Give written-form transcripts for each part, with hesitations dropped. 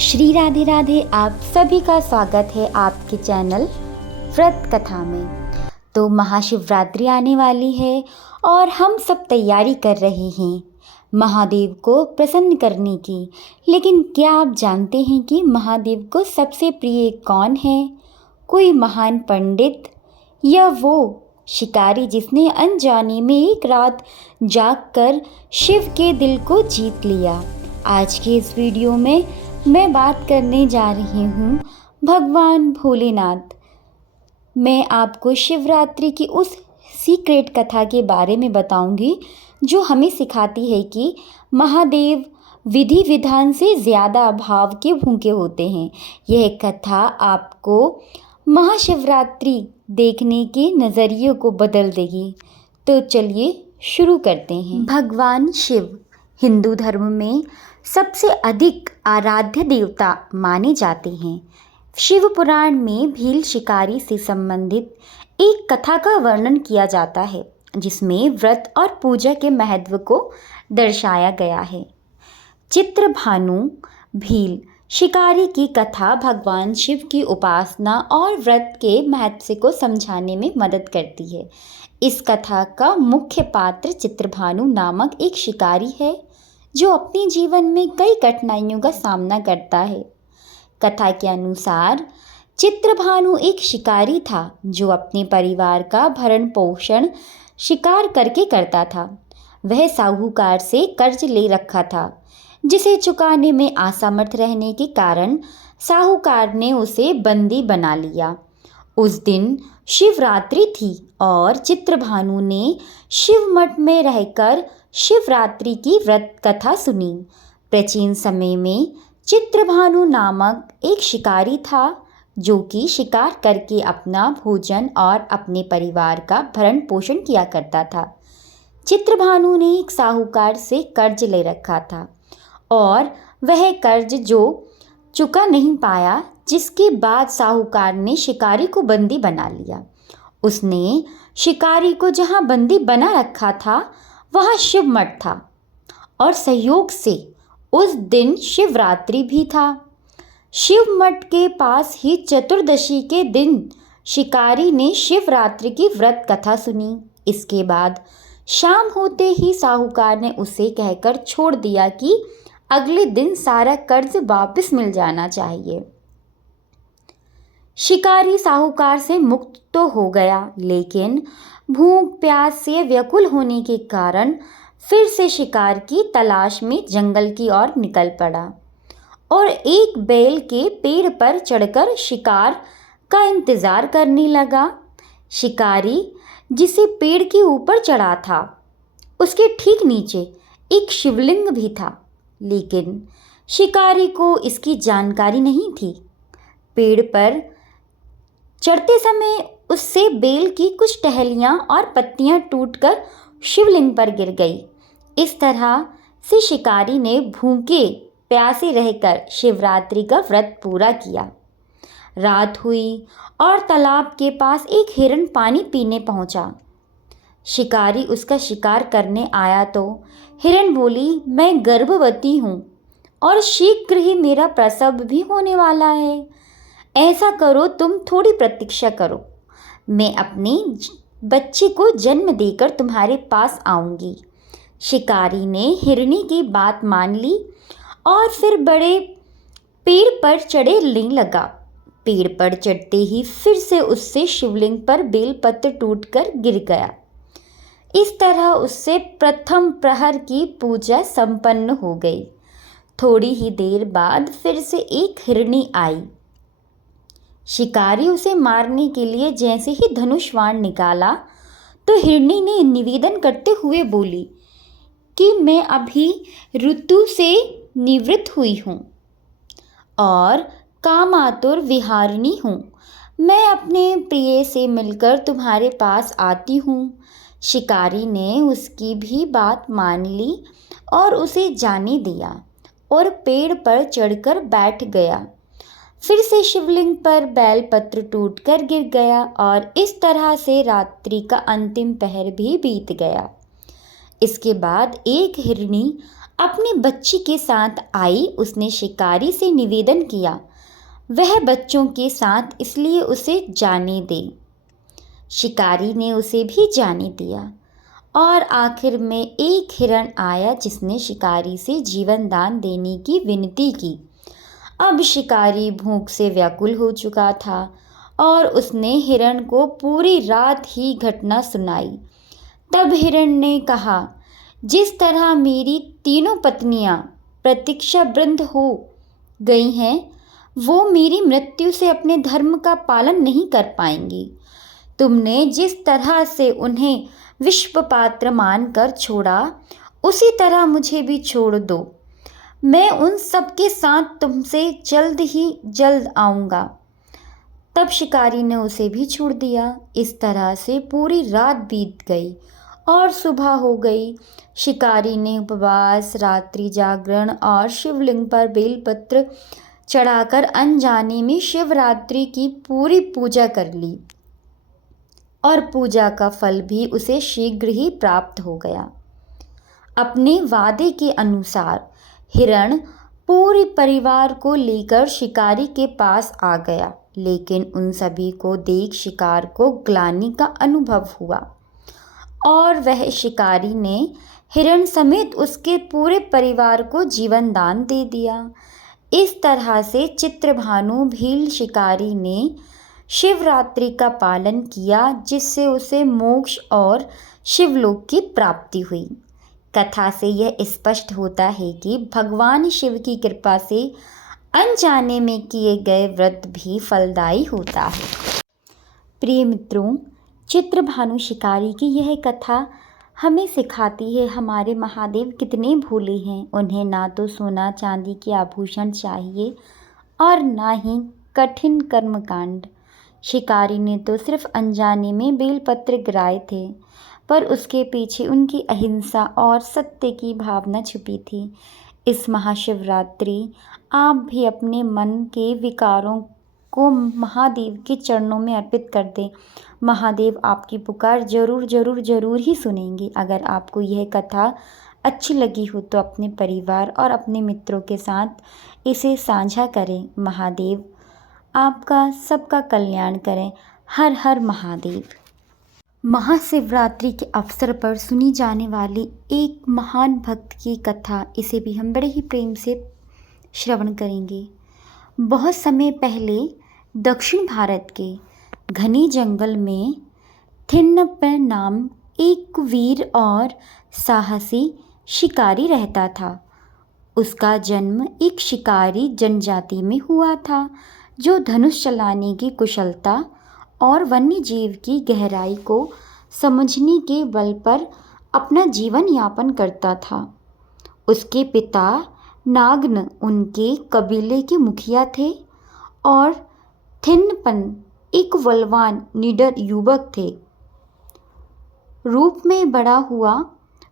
श्री राधे राधे। आप सभी का स्वागत है आपके चैनल व्रत कथा में। तो महाशिवरात्रि आने वाली है और हम सब तैयारी कर रहे हैं महादेव को प्रसन्न करने की। लेकिन क्या आप जानते हैं कि महादेव को सबसे प्रिय कौन है? कोई महान पंडित या वो शिकारी जिसने अनजाने में एक रात जागकर शिव के दिल को जीत लिया? आज के इस वीडियो में मैं बात करने जा रही हूँ भगवान भोलेनाथ। मैं आपको शिवरात्रि की उस सीक्रेट कथा के बारे में बताऊंगी जो हमें सिखाती है कि महादेव विधि विधान से ज़्यादा भाव के भूखे होते हैं। यह कथा आपको महाशिवरात्रि देखने के नज़रिए को बदल देगी। तो चलिए शुरू करते हैं। भगवान शिव हिंदू धर्म में सबसे अधिक आराध्य देवता माने जाते हैं। शिव पुराण में भील शिकारी से संबंधित एक कथा का वर्णन किया जाता है जिसमें व्रत और पूजा के महत्व को दर्शाया गया है। चित्रभानु भील शिकारी की कथा भगवान शिव की उपासना और व्रत के महत्व को समझाने में मदद करती है। इस कथा का मुख्य पात्र चित्रभानु नामक एक शिकारी है जो अपने जीवन में कई कठिनाइयों का सामना करता है। कथा के अनुसार चित्रभानु एक शिकारी था जो अपने परिवार का भरण पोषण शिकार करके करता था। वह साहूकार से कर्ज ले रखा था जिसे चुकाने में असमर्थ रहने के कारण साहूकार ने उसे बंदी बना लिया। उस दिन शिवरात्रि थी और चित्रभानु ने शिव मठ में रहकर शिवरात्रि की व्रत कथा सुनी। प्राचीन समय में चित्रभानु नामक एक शिकारी था जो कि शिकार करके अपना भोजन और अपने परिवार का भरण पोषण किया करता था। चित्रभानु ने एक साहूकार से कर्ज ले रखा था और वह कर्ज जो चुका नहीं पाया, जिसके बाद साहूकार ने शिकारी को बंदी बना लिया। उसने शिकारी को जहां बंदी बना रखा था वहाँ शिव मठ था और संयोग से उस दिन शिवरात्रि भी था। शिव मठ के पास ही चतुर्दशी के दिन शिकारी ने शिवरात्रि की व्रत कथा सुनी। इसके बाद शाम होते ही साहूकार ने उसे कहकर छोड़ दिया कि अगले दिन सारा कर्ज वापस मिल जाना चाहिए। शिकारी साहूकार से मुक्त तो हो गया, लेकिन भूख प्यास से व्याकुल होने के कारण फिर से शिकार की तलाश में जंगल की ओर निकल पड़ा और एक बेल के पेड़ पर चढ़कर शिकार का इंतजार करने लगा। शिकारी जिसे पेड़ के ऊपर चढ़ा था उसके ठीक नीचे एक शिवलिंग भी था, लेकिन शिकारी को इसकी जानकारी नहीं थी। पेड़ पर चढ़ते समय उससे बेल की कुछ टहनियाँ और पत्तियाँ टूटकर शिवलिंग पर गिर गई। इस तरह से शिकारी ने भूखे प्यासे रहकर शिवरात्रि का व्रत पूरा किया। रात हुई और तालाब के पास एक हिरण पानी पीने पहुंचा। शिकारी उसका शिकार करने आया तो हिरण बोली, मैं गर्भवती हूँ और शीघ्र ही मेरा प्रसव भी होने वाला है। ऐसा करो, तुम थोड़ी प्रतीक्षा करो, मैं अपने बच्चे को जन्म देकर तुम्हारे पास आऊँगी। शिकारी ने हिरनी की बात मान ली और फिर बड़े पेड़ पर चढ़ने लगा। पेड़ पर चढ़ते ही फिर से उससे शिवलिंग पर बेलपत्र टूटकर गिर गया। इस तरह उससे प्रथम प्रहर की पूजा संपन्न हो गई। थोड़ी ही देर बाद फिर से एक हिरनी आई। शिकारी उसे मारने के लिए जैसे ही धनुष बाण निकाला तो हिरनी ने निवेदन करते हुए बोली कि मैं अभी ऋतु से निवृत्त हुई हूँ और कामातुर विहारिणी हूँ। मैं अपने प्रिय से मिलकर तुम्हारे पास आती हूँ। शिकारी ने उसकी भी बात मान ली और उसे जाने दिया और पेड़ पर चढ़कर बैठ गया। फिर से शिवलिंग पर बेलपत्र टूटकर गिर गया और इस तरह से रात्रि का अंतिम पहर भी बीत गया। इसके बाद एक हिरनी अपनी बच्ची के साथ आई। उसने शिकारी से निवेदन किया वह बच्चों के साथ इसलिए उसे जाने दे। शिकारी ने उसे भी जाने दिया और आखिर में एक हिरण आया जिसने शिकारी से जीवन दान देने की विनती की। अब शिकारी भूख से व्याकुल हो चुका था और उसने हिरण को पूरी रात ही घटना सुनाई। तब हिरण ने कहा, जिस तरह मेरी तीनों पत्नियां प्रतीक्षाबद्ध हो गई हैं, वो मेरी मृत्यु से अपने धर्म का पालन नहीं कर पाएंगी। तुमने जिस तरह से उन्हें विश्व पात्र मानकर छोड़ा, उसी तरह मुझे भी छोड़ दो। मैं उन सब के साथ तुमसे जल्द ही जल्द आऊँगा। तब शिकारी ने उसे भी छोड़ दिया। इस तरह से पूरी रात बीत गई और सुबह हो गई। शिकारी ने उपवास, रात्रि जागरण और शिवलिंग पर बेलपत्र चढ़ाकर अनजाने में शिवरात्रि की पूरी पूजा कर ली और पूजा का फल भी उसे शीघ्र ही प्राप्त हो गया। अपने वादे के अनुसार हिरण पूरे परिवार को लेकर शिकारी के पास आ गया, लेकिन उन सभी को देख शिकार को ग्लानि का अनुभव हुआ और वह शिकारी ने हिरण समेत उसके पूरे परिवार को जीवन दान दे दिया। इस तरह से चित्रभानु भील शिकारी ने शिवरात्रि का पालन किया, जिससे उसे मोक्ष और शिवलोक की प्राप्ति हुई। कथा से यह स्पष्ट होता है कि भगवान शिव की कृपा से अनजाने में किए गए व्रत भी फलदायी होता है। प्रिय मित्रों, चित्रभानु शिकारी की यह कथा हमें सिखाती है हमारे महादेव कितने भोले हैं। उन्हें ना तो सोना चांदी के आभूषण चाहिए और ना ही कठिन कर्मकांड। शिकारी ने तो सिर्फ अनजाने में बेलपत्र गिराए थे, पर उसके पीछे उनकी अहिंसा और सत्य की भावना छुपी थी। इस महाशिवरात्रि आप भी अपने मन के विकारों को महादेव के चरणों में अर्पित कर दें। महादेव आपकी पुकार जरूर जरूर जरूर ही सुनेंगे। अगर आपको यह कथा अच्छी लगी हो तो अपने परिवार और अपने मित्रों के साथ इसे साझा करें। महादेव आपका सबका कल्याण करें। हर हर महादेव। महाशिवरात्रि के अवसर पर सुनी जाने वाली एक महान भक्त की कथा, इसे भी हम बड़े ही प्रेम से श्रवण करेंगे। बहुत समय पहले दक्षिण भारत के घने जंगल में थिन्नप्पा नाम एक वीर और साहसी शिकारी रहता था। उसका जन्म एक शिकारी जनजाति में हुआ था, जो धनुष चलाने की कुशलता और वन्य जीव की गहराई को समझने के बल पर अपना जीवन यापन करता था। उसके पिता नागन उनके कबीले के मुखिया थे और थिन्नपन एक बलवान निडर युवक थे, रूप में बड़ा हुआ,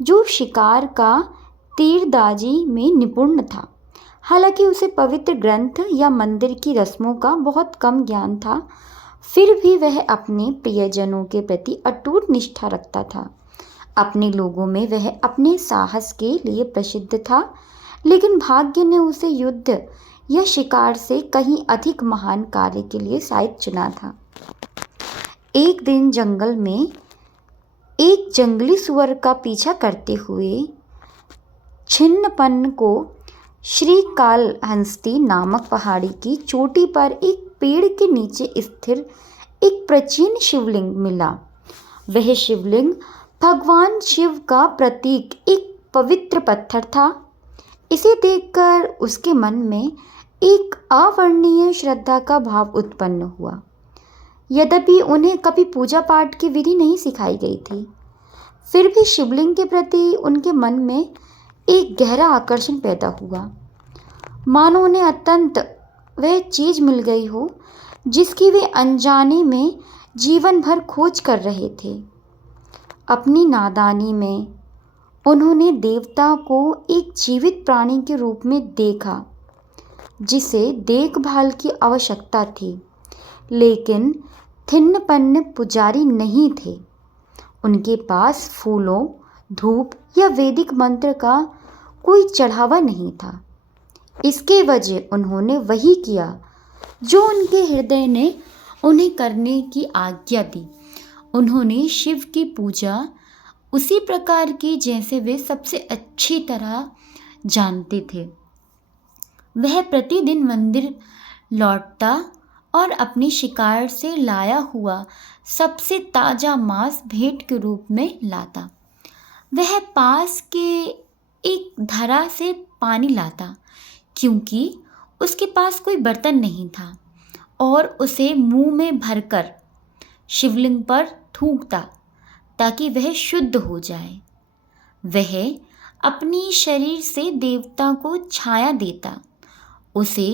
जो शिकार का तीरंदाजी में निपुण था। हालांकि उसे पवित्र ग्रंथ या मंदिर की रस्मों का बहुत कम ज्ञान था, फिर भी वह अपने प्रियजनों के प्रति अटूट निष्ठा रखता था। अपने लोगों में वह अपने साहस के लिए प्रसिद्ध था, लेकिन भाग्य ने उसे युद्ध या शिकार से कहीं अधिक महान कार्य के लिए शायद चुना था। एक दिन जंगल में एक जंगली सुअर का पीछा करते हुए छिन्नपन को श्रीकालहस्ती नामक पहाड़ी की चोटी पर एक पेड़ के नीचे स्थिर एक प्राचीन शिवलिंग मिला। वह शिवलिंग भगवान शिव का प्रतीक, एक पवित्र पत्थर था। इसे देखकर उसके मन में एक अवर्णनीय श्रद्धा का भाव उत्पन्न हुआ। यद्यपि उन्हें कभी पूजा पाठ की विधि नहीं सिखाई गई थी, फिर भी शिवलिंग के प्रति उनके मन में एक गहरा आकर्षण पैदा हुआ, मानो उन्हें अत्यंत वह चीज़ मिल गई हो जिसकी वे अनजाने में जीवन भर खोज कर रहे थे। अपनी नादानी में उन्होंने देवता को एक जीवित प्राणी के रूप में देखा, जिसे देखभाल की आवश्यकता थी, लेकिन थिन्नपन पुजारी नहीं थे। उनके पास फूलों, धूप या वैदिक मंत्र का कोई चढ़ावा नहीं था। इसके वजह उन्होंने वही किया जो उनके हृदय ने उन्हें करने की आज्ञा दी। उन्होंने शिव की पूजा उसी प्रकार की जैसे वे सबसे अच्छी तरह जानते थे। वह प्रतिदिन मंदिर लौटता और अपने शिकार से लाया हुआ सबसे ताज़ा मांस भेंट के रूप में लाता। वह पास के एक धरा से पानी लाता, क्योंकि उसके पास कोई बर्तन नहीं था, और उसे मुंह में भरकर शिवलिंग पर थूकता ताकि वह शुद्ध हो जाए। वह अपनी शरीर से देवता को छाया देता, उसे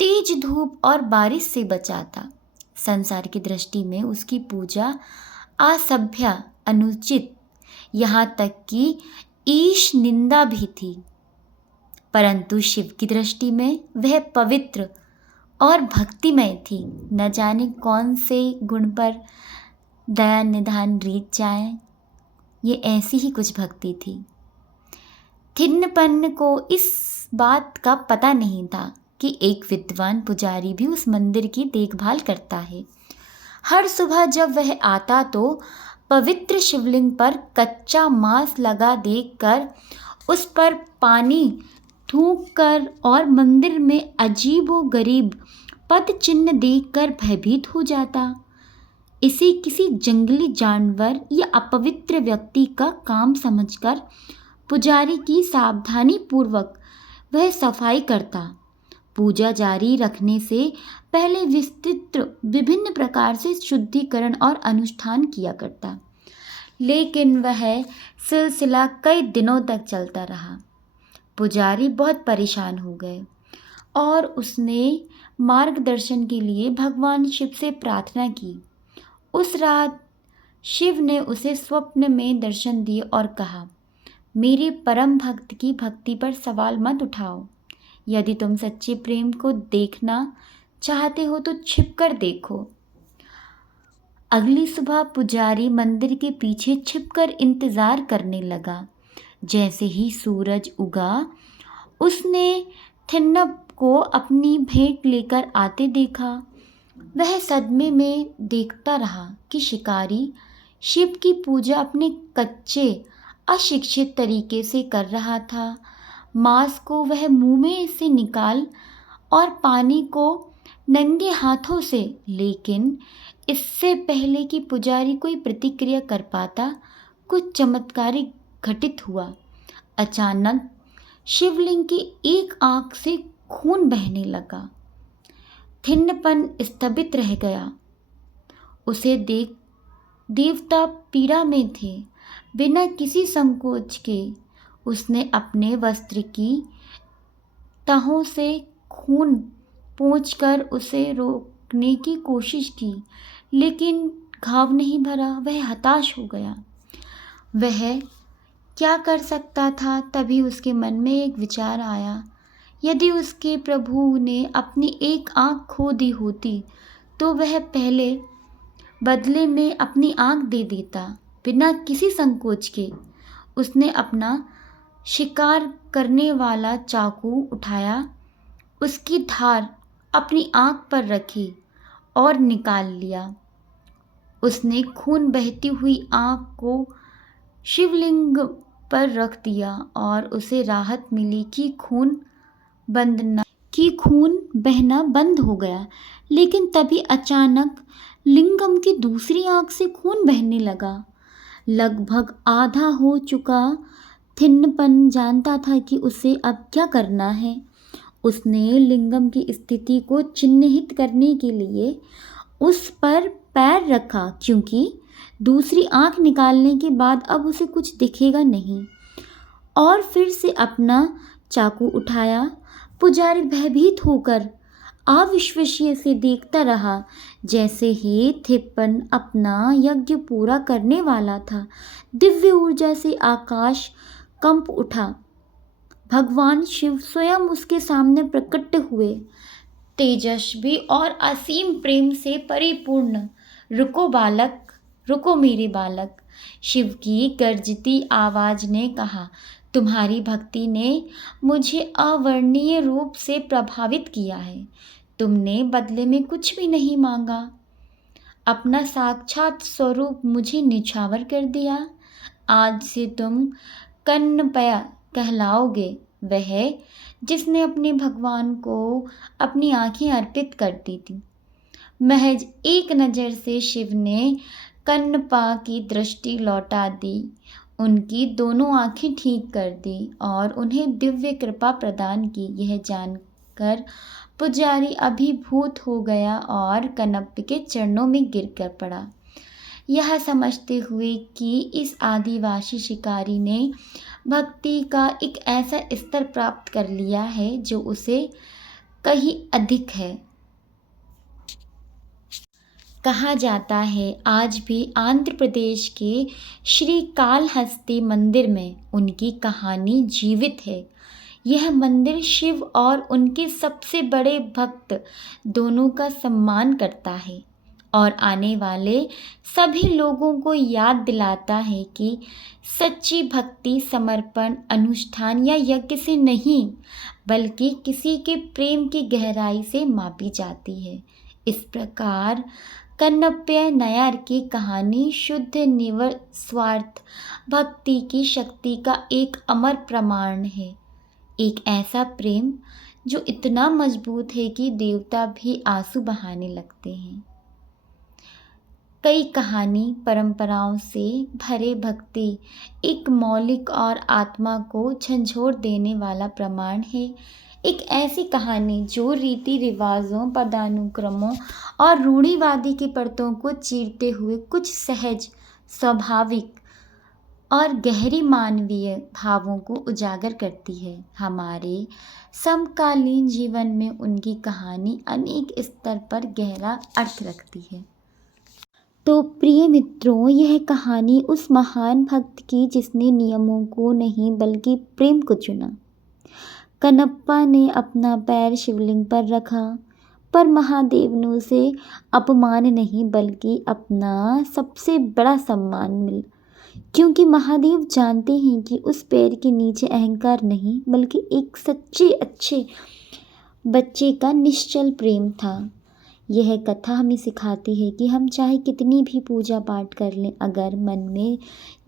तेज धूप और बारिश से बचाता। संसार की दृष्टि में उसकी पूजा असभ्य, अनुचित, यहाँ तक कि ईश निंदा भी थी, परंतु शिव की दृष्टि में वह पवित्र और भक्तिमय थी। न जाने कौन से गुण पर दया निधान रीत जाए, ये ऐसी ही कुछ भक्ति थी। थिन्नपन को इस बात का पता नहीं था कि एक विद्वान पुजारी भी उस मंदिर की देखभाल करता है। हर सुबह जब वह आता तो पवित्र शिवलिंग पर कच्चा मांस लगा देखकर, उस पर पानी थूककर और मंदिर में अजीबोगरीब पद चिन्ह देखकर भयभीत हो जाता। इसे किसी जंगली जानवर या अपवित्र व्यक्ति का काम समझकर पुजारी की सावधानी पूर्वक वह सफाई करता। पूजा जारी रखने से पहले विस्तृत विभिन्न प्रकार से शुद्धिकरण और अनुष्ठान किया करता, लेकिन वह सिलसिला कई दिनों तक चलता रहा। पुजारी बहुत परेशान हो गए और उसने मार्गदर्शन के लिए भगवान शिव से प्रार्थना की। उस रात शिव ने उसे स्वप्न में दर्शन दिए और कहा, मेरे परम भक्त की भक्ति पर सवाल मत उठाओ। यदि तुम सच्चे प्रेम को देखना चाहते हो तो छिपकर देखो। अगली सुबह पुजारी मंदिर के पीछे छिपकर इंतजार करने लगा। जैसे ही सूरज उगा, उसने थिन्नप को अपनी भेंट लेकर आते देखा। वह सदमे में देखता रहा कि शिकारी शिव की पूजा अपने कच्चे, अशिक्षित तरीके से कर रहा था। मांस को वह मुंह में से निकाल और पानी को नंगे हाथों से, लेकिन इससे पहले कि पुजारी कोई प्रतिक्रिया कर पाता, कुछ चमत्कारी घटित हुआ। अचानक शिवलिंग की एक आंख से खून बहने लगा। थिन्नपन स्तंभित रह गया। उसे देख देवता पीड़ा में थे। बिना किसी संकोच के उसने अपने वस्त्र की तहों से खून पोंछकर उसे रोकने की कोशिश की, लेकिन घाव नहीं भरा। वह हताश हो गया। वह क्या कर सकता था? तभी उसके मन में एक विचार आया। यदि उसके प्रभु ने अपनी एक आँख खो दी होती तो वह पहले बदले में अपनी आँख दे देता। बिना किसी संकोच के उसने अपना शिकार करने वाला चाकू उठाया, उसकी धार अपनी आँख पर रखी और निकाल लिया। उसने खून बहती हुई आँख को शिवलिंग पर रख दिया और उसे राहत मिली कि खून बहना बंद हो गया। लेकिन तभी अचानक लिंगम की दूसरी आंख से खून बहने लगा। लगभग आधा हो चुका थिन्नपन जानता था कि उसे अब क्या करना है। उसने लिंगम की स्थिति को चिन्हित करने के लिए उस पर पैर रखा, क्योंकि दूसरी आंख निकालने के बाद अब उसे कुछ दिखेगा नहीं, और फिर से अपना चाकू उठाया। पुजारी भयभीत होकर अविश्वसनीय से देखता रहा। जैसे ही थिप्पन अपना यज्ञ पूरा करने वाला था, दिव्य ऊर्जा से आकाश कंप उठा। भगवान शिव स्वयं उसके सामने प्रकट हुए, तेजस्वी और असीम प्रेम से परिपूर्ण। रुको बालक, रुको मेरे बालक, शिव की गर्जती आवाज ने कहा। तुम्हारी भक्ति ने मुझे अवर्णनीय रूप से प्रभावित किया है। तुमने बदले में कुछ भी नहीं मांगा, अपना साक्षात स्वरूप मुझे निछावर कर दिया। आज से तुम कन्नपया कहलाओगे, वह जिसने अपने भगवान को अपनी आंखें अर्पित कर दी थी। महज एक नज़र से शिव ने कन्नपा की दृष्टि लौटा दी, उनकी दोनों आंखें ठीक कर दी और उन्हें दिव्य कृपा प्रदान की। यह जानकर पुजारी अभिभूत हो गया और कन्नप के चरणों में गिरकर पड़ा, यह समझते हुए कि इस आदिवासी शिकारी ने भक्ति का एक ऐसा स्तर प्राप्त कर लिया है जो उसे कहीं अधिक है। कहा जाता है आज भी आंध्र प्रदेश के श्री कालहस्ती मंदिर में उनकी कहानी जीवित है। यह मंदिर शिव और उनके सबसे बड़े भक्त दोनों का सम्मान करता है और आने वाले सभी लोगों को याद दिलाता है कि सच्ची भक्ति समर्पण, अनुष्ठान या यज्ञ से नहीं बल्कि किसी के प्रेम की गहराई से मापी जाती है। इस प्रकार कन्नप्पा नायर की कहानी शुद्ध निस्वार्थ भक्ति की शक्ति का एक अमर प्रमाण है। एक ऐसा प्रेम जो इतना मजबूत है कि देवता भी आंसू बहाने लगते हैं। कई कहानी परंपराओं से भरे भक्ति एक मौलिक और आत्मा को झंझोर देने वाला प्रमाण है। एक ऐसी कहानी जो रीति रिवाजों, पदानुक्रमों और रूढ़िवादी की परतों को चीरते हुए कुछ सहज, स्वाभाविक और गहरी मानवीय भावों को उजागर करती है। हमारे समकालीन जीवन में उनकी कहानी अनेक स्तर पर गहरा अर्थ रखती है। तो प्रिय मित्रों, यह कहानी उस महान भक्त की जिसने नियमों को नहीं बल्कि प्रेम को चुना। कन्नप्पा ने अपना पैर शिवलिंग पर रखा, पर महादेव ने उसे अपमान नहीं बल्कि अपना सबसे बड़ा सम्मान मिला, क्योंकि महादेव जानते हैं कि उस पैर के नीचे अहंकार नहीं बल्कि एक सच्चे अच्छे बच्चे का निश्चल प्रेम था। यह कथा हमें सिखाती है कि हम चाहे कितनी भी पूजा पाठ कर लें, अगर मन में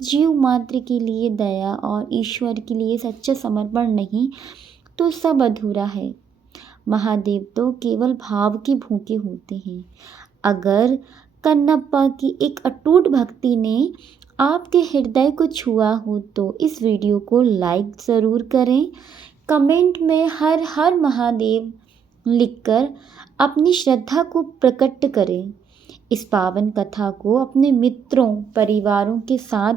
जीव मात्र के लिए दया और ईश्वर के लिए सच्चा समर्पण नहीं तो सब अधूरा है। महादेव तो केवल भाव के भूखे होते हैं। अगर कन्नप्पा की एक अटूट भक्ति ने आपके हृदय को छुआ हो तो इस वीडियो को लाइक ज़रूर करें। कमेंट में हर हर महादेव लिखकर अपनी श्रद्धा को प्रकट करें। इस पावन कथा को अपने मित्रों, परिवारों के साथ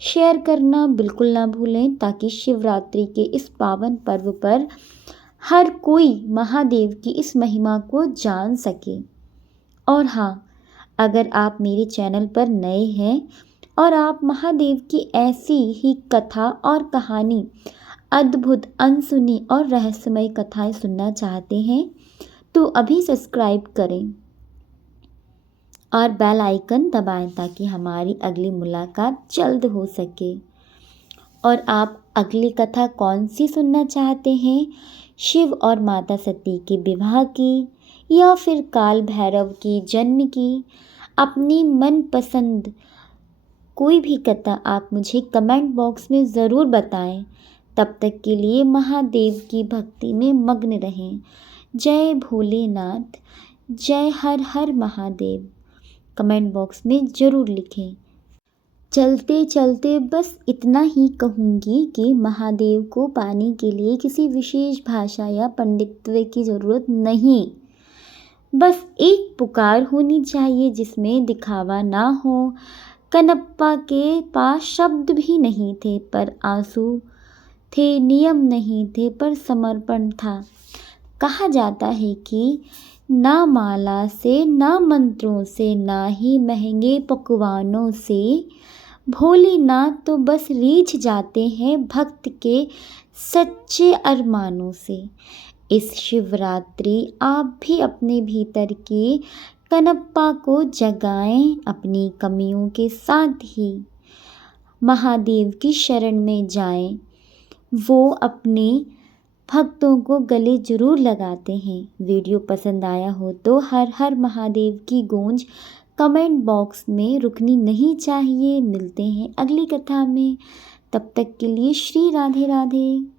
शेयर करना बिल्कुल ना भूलें, ताकि शिवरात्रि के इस पावन पर्व पर हर कोई महादेव की इस महिमा को जान सके। और हाँ, अगर आप मेरे चैनल पर नए हैं और आप महादेव की ऐसी ही कथा और कहानी, अद्भुत, अनसुनी और रहस्यमय कथाएं सुनना चाहते हैं तो अभी सब्सक्राइब करें और बेल आइकन दबाएं ताकि हमारी अगली मुलाकात जल्द हो सके। और आप अगली कथा कौन सी सुनना चाहते हैं, शिव और माता सती के विवाह की या फिर काल भैरव की जन्म की, अपनी मनपसंद कोई भी कथा आप मुझे कमेंट बॉक्स में ज़रूर बताएं। तब तक के लिए महादेव की भक्ति में मग्न रहें। जय भोलेनाथ, जय हर हर महादेव कमेंट बॉक्स में ज़रूर लिखें। चलते चलते बस इतना ही कहूँगी कि महादेव को पाने के लिए किसी विशेष भाषा या पंडित्व की ज़रूरत नहीं, बस एक पुकार होनी चाहिए जिसमें दिखावा ना हो। कन्नप्पा के पास शब्द भी नहीं थे पर आंसू थे, नियम नहीं थे पर समर्पण था। कहा जाता है कि ना माला से, ना मंत्रों से, ना ही महंगे पकवानों से भोलेनाथ तो बस रीझ जाते हैं भक्त के सच्चे अरमानों से। इस शिवरात्रि आप भी अपने भीतर के कन्नप्पा को जगाएं, अपनी कमियों के साथ ही महादेव की शरण में जाएं। वो अपने भक्तों को गले जरूर लगाते हैं। वीडियो पसंद आया हो तो हर हर महादेव की गूंज कमेंट बॉक्स में रुकनी नहीं चाहिए। मिलते हैं अगली कथा में, तब तक के लिए श्री राधे राधे।